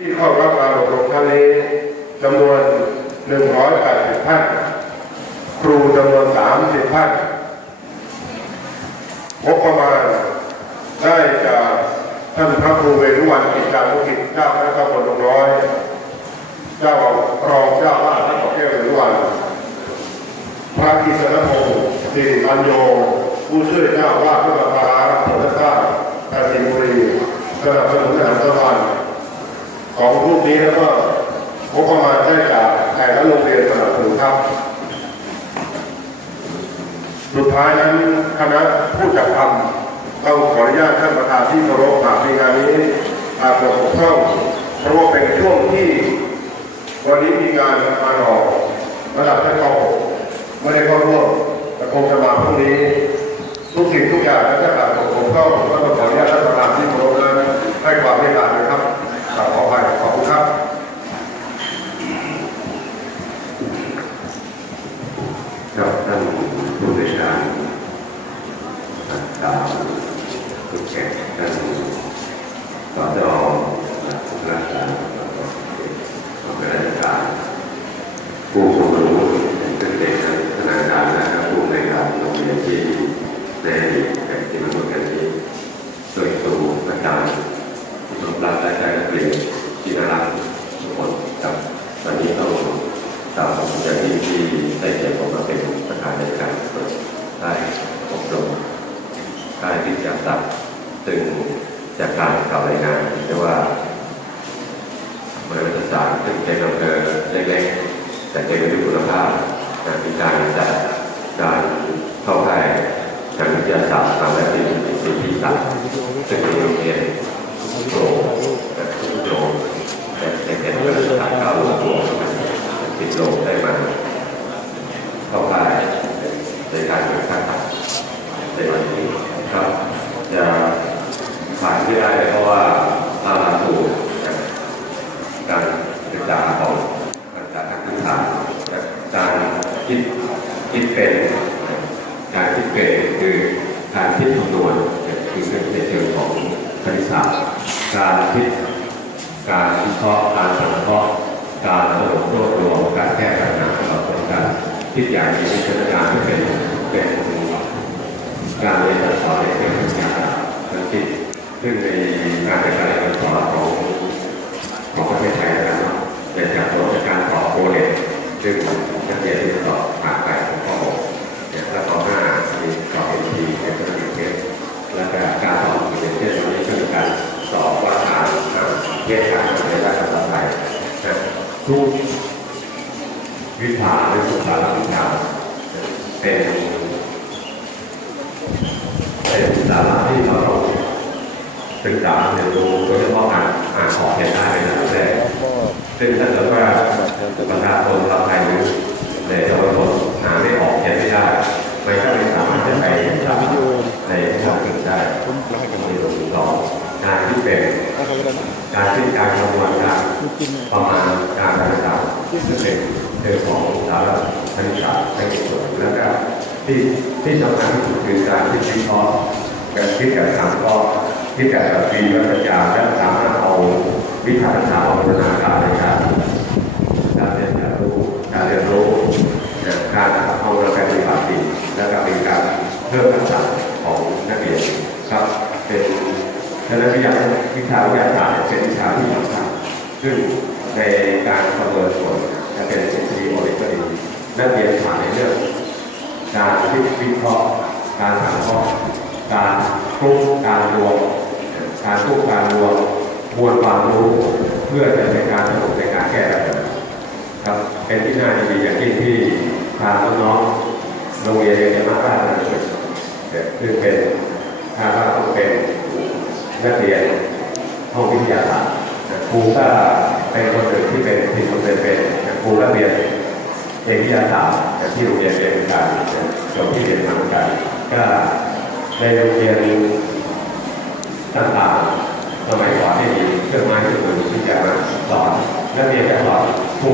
ที่เข้ารับการอบรมครั้งนี้จำนวน 180ท่านครูจำนวน 30ท่านงบประมาณได้จากท่านพระครูเวรุวันกิจการมุกิจเจ้าคณะตำบลดงน้อย เจ้ารองเจ้าว่าท่านขอแก้วเวรุวัน พระกิษณพงศ์สิริปัญโย ผู้ช่วยเจ้าว่าพระประภาผลสร้างกาญจนบุรีสนับสนุนทหารตะวัน ของรูปนี้แล้วก็งบประมาณได้จากแต่ละโรงเรียนสนับสนุนครับ สุดท้ายนั้นคณะผู้จัดทำต้องขออนุญาตท่านประธานที่เคารพหากในงานนี้อาจจะบกพร่องเพราะว่าเป็นช่วงที่ วันนี้มีการมาออกระดับชั้นป .6 ไม่ได้เข้าร่วมแต่คงจะมาพรุ่งนี้ ทุกสิ่งทุกอย่างและถ้าหากผมก็ต้องขออนุญาตท่านประธานที่เคารพนั้นให้ความเมตตาด้วยครับกราบขออภัยขอบคุณครับ ครับท่านผู้บริหารดาวผู้แข่งท่านสจผู้ราชการผู้ราชการผู้ทรงรู้เป็นเด็กธนาคารและผู้ในการโรงเรียนที่ในแห่งที่มันเหมือนกันนี้โดยครูอาจารย์สมรักและใจนักเรียนที่น่ารักทุกคนครับวันนี้ต้อง ตามอย่างที่ที่ได้เขียนผมมาเป็นประธานในการเปิดได้อบรมได้วิทยาศาสตร์ซึ่ง จากการกล่าวรายงานเรียกว่าบริษัทศาสตร์ซึ่งเป็นอำเภอเล็กๆแต่เป็นด้วยคุณภาพมีการจัดการเข้าค่ายทางวิทยาศาสตร์ตามและที่สิ่งที่สัตว์ซึ่งเป็นโรงเรียนโปรและทุกโรงแต่เป็นบริษัทศาสตร์ก้าวหลวงติดลมได้มาเข้าไปในการเกิดการตัดในวันนี้ครับจะ ผ่านไม่ได้เพราะว่าตามหลักสูตรการศึกษาของการศึกษาขั้นพื้นฐานและการคิดคิดเป็นการคิดเป็นคือการคิดคำนวณคือในเชิงของคณิตศาสตร์การคิดการวิเคราะห์การสังเคราะห์การสรุปรวบรวมการแก้ปัญหาต่อไปกันที่อย่างนี้เป็นงานที่เป็นเป็นการเรียนการสอนในเชิงวิชาการและที่ ซึ่งในงานในการเรียนการสอนของของประเทศไทยนะครับเป็นจากตัวการสอโปรเลตซึ่งนักเรียนที่สอบผ่านไปของข้อหกเนี่ยและข้อหน้ามีสอบเอ็นทีเป็นตัวอย่างเช่นและการสอบเป็นเช่นวันนี้ก็มีการสอบว่าทางเทศกาลในด้านภาษาไทยทุกวิชาหรือสุขภาพวิชาเป็นเป็นสาระที่เรา ศึกษาเรียนรู้โดยเฉพาะการอ่านออกเขียนได้ในระดับแรกซึ่งถ้าเกิดว่าประชาชนเราไทยหรือในเยาวชนหาไม่ออกเขียนไม่ได้ไม่ก็ไม่สามารถจะไปในทางอื่นได้ในส่วนที่สองการที่เป็นการที่การคำนวณการประมาณการต่างๆซึ่งเป็นเรื่องของสารคณิตศาสตร์และเอกชนแล้วก็ที่ที่สำคัญที่สุดคือการที่วิเคราะห์การคิดการทำก็ คิดการแบบวีวัฒยาและสามารถเอาวิชาศาสตร์มาพัฒนาการในการการเรียนรู้การเรียนรู้การเอาระบบปฏิบัติและก็เป็นการเพิ่มทักษะของนักเรียนครับเป็นดังนั้นวิทยาวิชาวิทยาศาสตร์เป็นวิชาที่สำคัญซึ่งในการประเมินผลจะเป็นสิ่งที่โอลิมปิกนักเรียนผ่านในเรื่องการวิเคราะห์การสังเคราะห์การกรุ๊ปการรวม การกรุ๊ปการรวมมวลความรู้เพื่อจะเป็นการสรุปในการแก้ปัญหาครับเป็นที่น่าดีอย่างยิ่งที่ทางน้องๆโรงเรียนเรียนมาบ้านนะคือเป็นทางว่าต้องเป็นนักเรียนห้องวิทยาศาสตร์ครูก็เป็นคนหนึ่งที่เป็นทีมคนเป็นเป็นครูนักเรียนเอกวิทยาศาสตร์จากที่โรงเรียนเรียนกันจบที่เรียนมาเหมือนกันก็ในโรงเรียนต่างๆสมัยก่อนที่มีเครื่องไม้เครื่องมือที่จะมาสอนนักเรียนจะ ส